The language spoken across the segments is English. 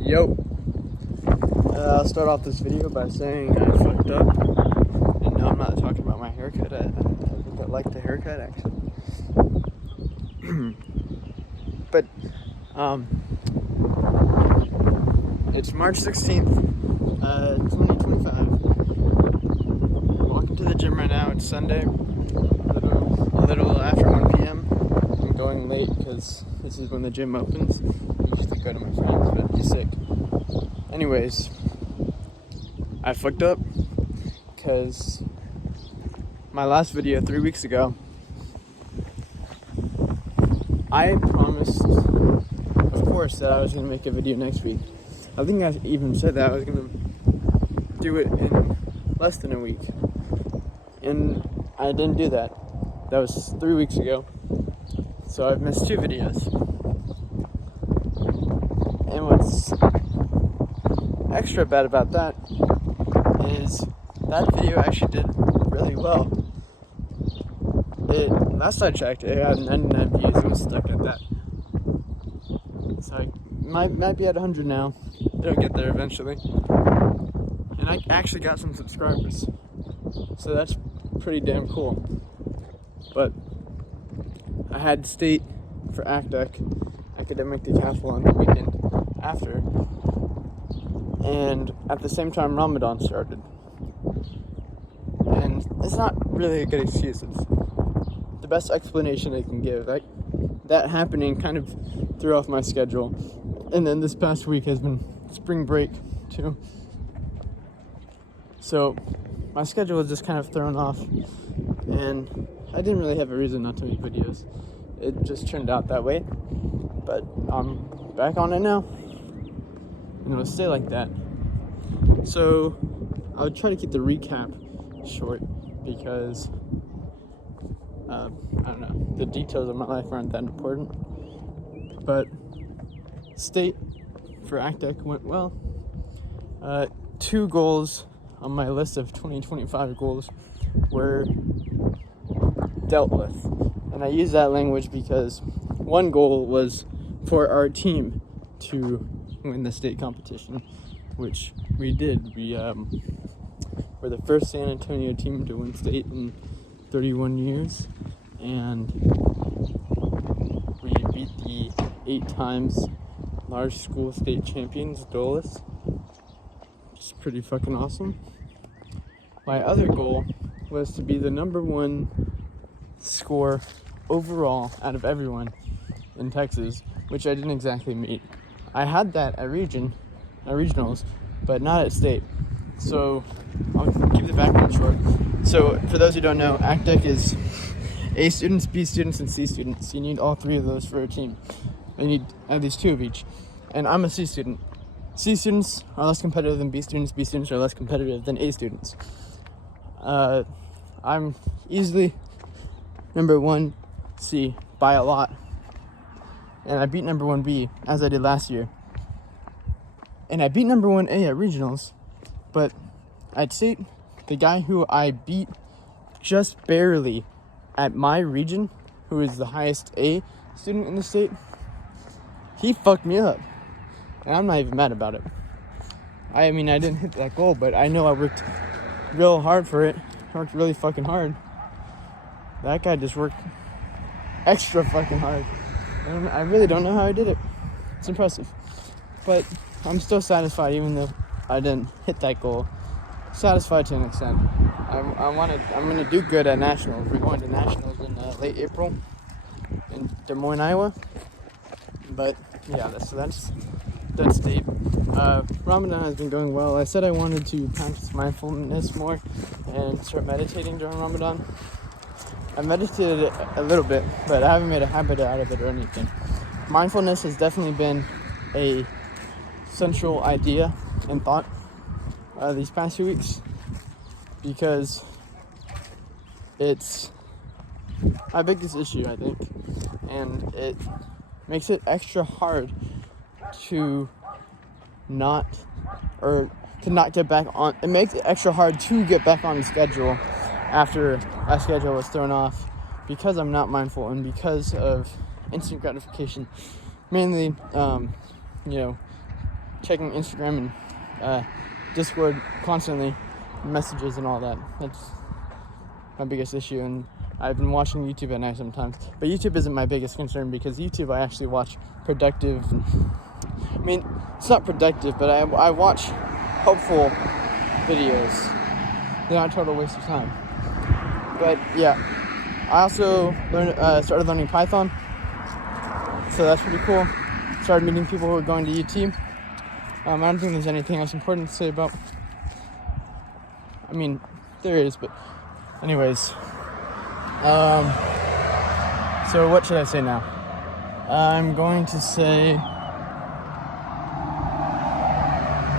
Yo, I'll start off this video by saying I fucked up. And no, I'm not talking about my haircut. I think I like the haircut actually. But it's March 16th, 2025. Walking to the gym right now. It's Sunday, a little after 1 p.m. I'm going late because this is when the gym opens. I used to go to my friends, but he's sick. Anyways, I fucked up because my last video 3 weeks ago, I promised, of course, that I was going to make a video next week. I think I even said that I was going to do it in less than a week. And I didn't do that. That was 3 weeks ago. So I've missed 2 videos. And what's extra bad about that is that video actually did really well. Last I checked, it had 99 views. It was stuck at that. So I might be at 100 now. It'll get there eventually. And I actually got some subscribers. So that's pretty damn cool. But I had state for ACDEC, academic decathlon, the weekend after. And at the same time, Ramadan started. And it's not really a good excuse. It's the best explanation I can give. That happening kind of threw off my schedule. And then this past week has been spring break too. So my schedule was just kind of thrown off. And I didn't really have a reason not to make videos. It just turned out that way. But I'm back on it now. And it'll stay like that. So I'll try to keep the recap short because I don't know, the details of my life aren't that important. But state for ACDEC went well. 2 goals on my list of 2025 goals were dealt with. And I use that language because one goal was for our team to win the state competition, which we did. We were the first San Antonio team to win state in 31 years, and we beat the 8 times large school state champions, Dulles, which is pretty fucking awesome. My other goal was to be the number 1 score overall out of everyone in Texas, which I didn't exactly meet. I had that at regionals, but not at state. So I'll keep the background short. So for those who don't know, ACDEC is A students, B students, and C students. You need all 3 of those for a team. You need at least 2 of each. And I'm a C student. C students are less competitive than B students. B students are less competitive than A students. I'm easily number 1 C by a lot. And I beat number 1 B, as I did last year. And I beat number 1 A at regionals. But at state, the guy who I beat just barely at my region, who is the highest A student in the state, he fucked me up. And I'm not even mad about it. I mean, I didn't hit that goal, but I know I worked real hard for it. I worked really fucking hard. That guy just worked extra fucking hard. I really don't know how I did it. It's impressive. But I'm still satisfied even though I didn't hit that goal. Satisfied to an extent. I'm gonna do good at nationals. We're going to nationals in late April in Des Moines, Iowa. But yeah, that's state. Ramadan has been going well. I said I wanted to practice mindfulness more and start meditating during Ramadan. I meditated a little bit, but I haven't made a habit out of it or anything. Mindfulness has definitely been a central idea and thought these past few weeks because it's my biggest issue, I think, and it makes it extra hard to not get back on. It makes it extra hard to get back on the schedule after my schedule was thrown off because I'm not mindful and because of instant gratification. Mainly, checking Instagram and Discord constantly, messages and all that. That's my biggest issue. And I've been watching YouTube at night sometimes, but YouTube isn't my biggest concern, because YouTube I actually watch productive. I mean, it's not productive, but I watch helpful videos. They're not a total waste of time. But yeah, I also started learning Python, so that's pretty cool. Started meeting people who are going to UT. I don't think there's anything else important to say about. I mean, there is, but anyways. So what should I say now? I'm going to say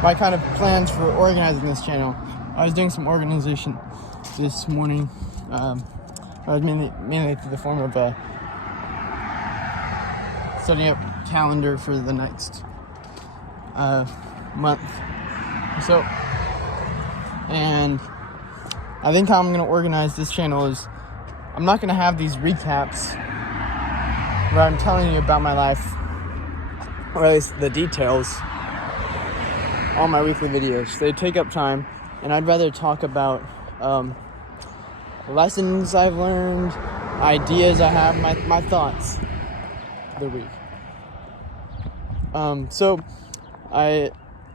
my kind of plans for organizing this channel. I was doing some organization this morning. I was mainly through the form of setting up calendar for the next month or so. And I think how I'm going to organize this channel is I'm not going to have these recaps where I'm telling you about my life, or at least the details, on my weekly videos. They take up time, and I'd rather talk about lessons I've learned, ideas I have, my thoughts for the week. So I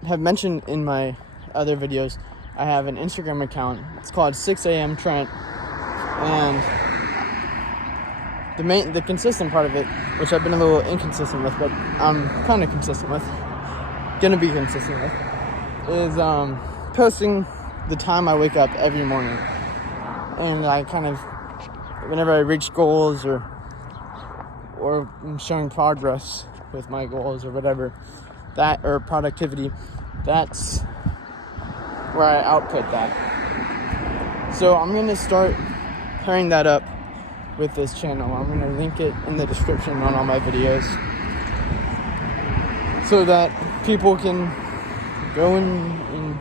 have mentioned in my other videos, I have an Instagram account. It's called 6 a.m. Trent, and the consistent part of it, which I've been a little inconsistent with, but I'm kind of consistent with, gonna be consistent with, is posting the time I wake up every morning. And I kind of, whenever I reach goals or I'm showing progress with my goals or whatever, that, or productivity, that's where I output that. So I'm going to start pairing that up with this channel. I'm going to link it in the description on all my videos, so that people can go and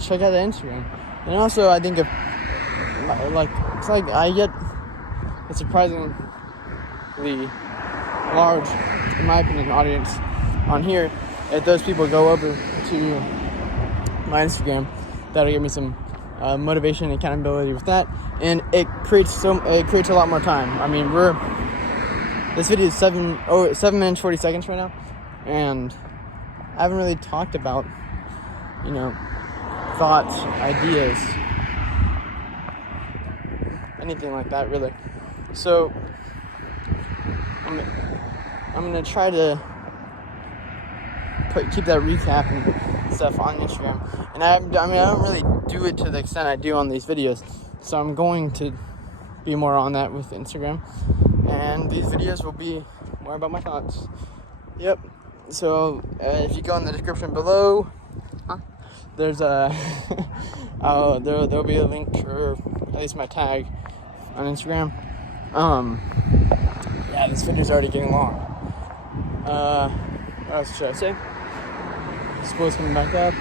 check out the Instagram. And also, I think if I get a surprisingly large, in my opinion, audience on here. If those people go over to my Instagram, that'll give me some motivation and accountability with that, and it creates a lot more time. I mean, this video is 7 minutes 40 seconds right now, and I haven't really talked about, thoughts, ideas, anything like that, really. So I'm gonna try to keep that recap and stuff on Instagram, and I don't really do it to the extent I do on these videos, so I'm going to be more on that with Instagram, and these videos will be more about my thoughts. Yep. So if you go in the description below, there's there'll be a link, or at least my tag on Instagram. Yeah, this video's already getting long. What else should I say? School's coming back up.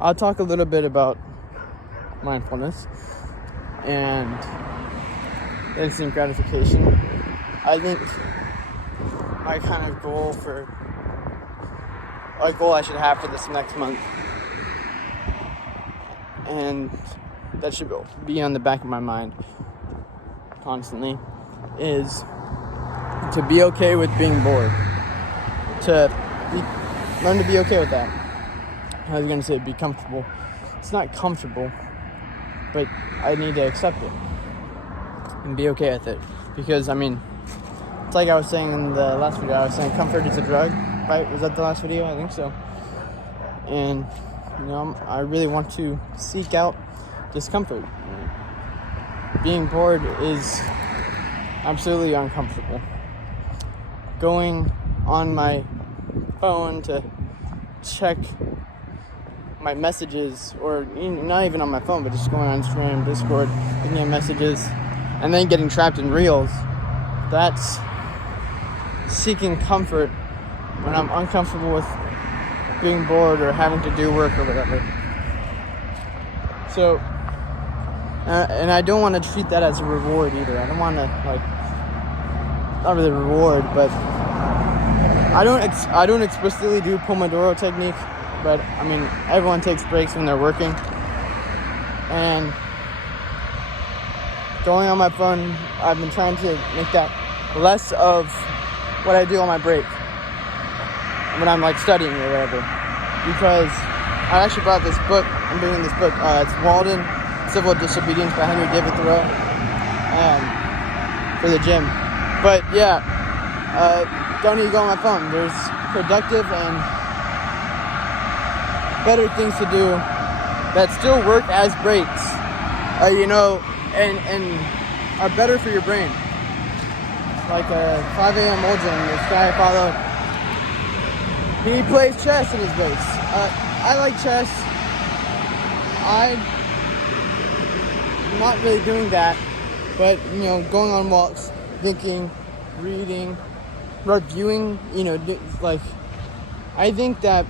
I'll talk a little bit about mindfulness and instant gratification. I think my kind of goal I should have for this next month, and that should be on the back of my mind constantly, is to be okay with being bored. Learn to be okay with that. I was going to say be comfortable. It's not comfortable, but I need to accept it and be okay with it. Because, it's like I was saying in the last video, I was saying comfort is a drug, right? Was that the last video? I think so. And, I really want to seek out discomfort. Being bored is absolutely uncomfortable. Going on my phone to check my messages, or not even on my phone, but just going on Instagram, Discord, looking at messages, and then getting trapped in reels, that's seeking comfort when I'm uncomfortable with being bored or having to do work or whatever. So And I don't want to treat that as a reward either. I don't want to, like, not really reward, but I don't explicitly do Pomodoro technique, but I mean, everyone takes breaks when they're working. And going on my phone, I've been trying to make that less of what I do on my break when I'm like studying or whatever. Because I actually brought this book. I'm doing this book. It's Walden, Civil Disobedience by Henry David Thoreau, for the gym. But yeah, don't need to go on my phone. There's productive and better things to do that still work as breaks, and are better for your brain. Like 5 a.m. Oldham, this guy I follow, he plays chess in his breaks. I like chess. I'm not really doing that, but going on walks, thinking, reading, reviewing, I think that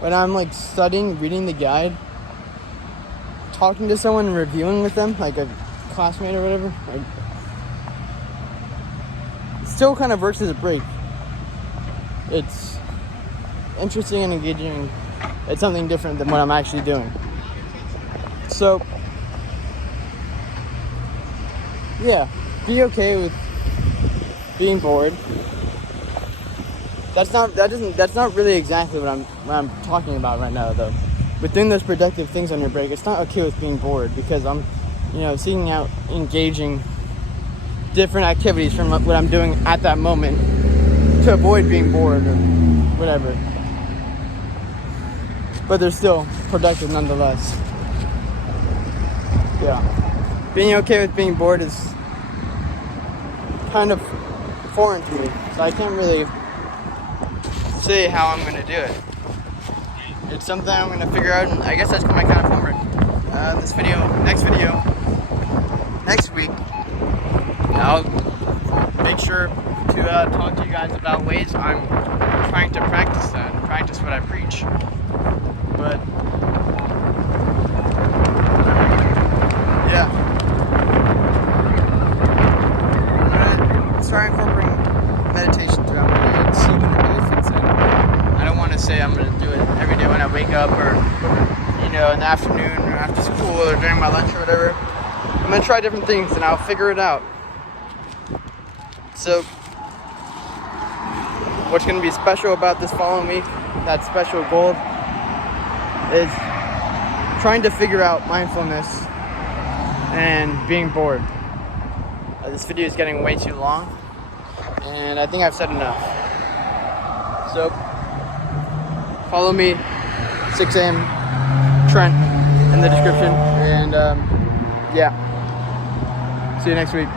when I'm like studying, reading the guide, talking to someone and reviewing with them, like a classmate or whatever, it still kind of works as a break. It's interesting and engaging. It's something different than what I'm actually doing. So, yeah, be okay with being bored. That's not really exactly what I'm talking about right now, though. With doing those productive things on your break, it's not okay with being bored, because I'm, seeking out engaging different activities from what I'm doing at that moment to avoid being bored or whatever. But they're still productive nonetheless. Yeah. Being okay with being bored is kind of foreign to me, so I can't really say how I'm going to do it. It's something I'm going to figure out, and I guess that's my kind of homework. Next week, I'll make sure to talk to you guys about ways I'm trying to practice that, and practice what I preach. But yeah, I'm gonna start incorporating meditation throughout my day and see what it really fits in. I don't want to say I'm gonna do it every day when I wake up, or in the afternoon, or after school, or during my lunch or whatever. I'm gonna try different things and I'll figure it out. So, what's gonna be special about this following week, that special goal, is trying to figure out mindfulness and being bored. This video is getting way too long, and I think I've said enough. So, follow me, 6 a.m. Trent in the description, and yeah, see you next week.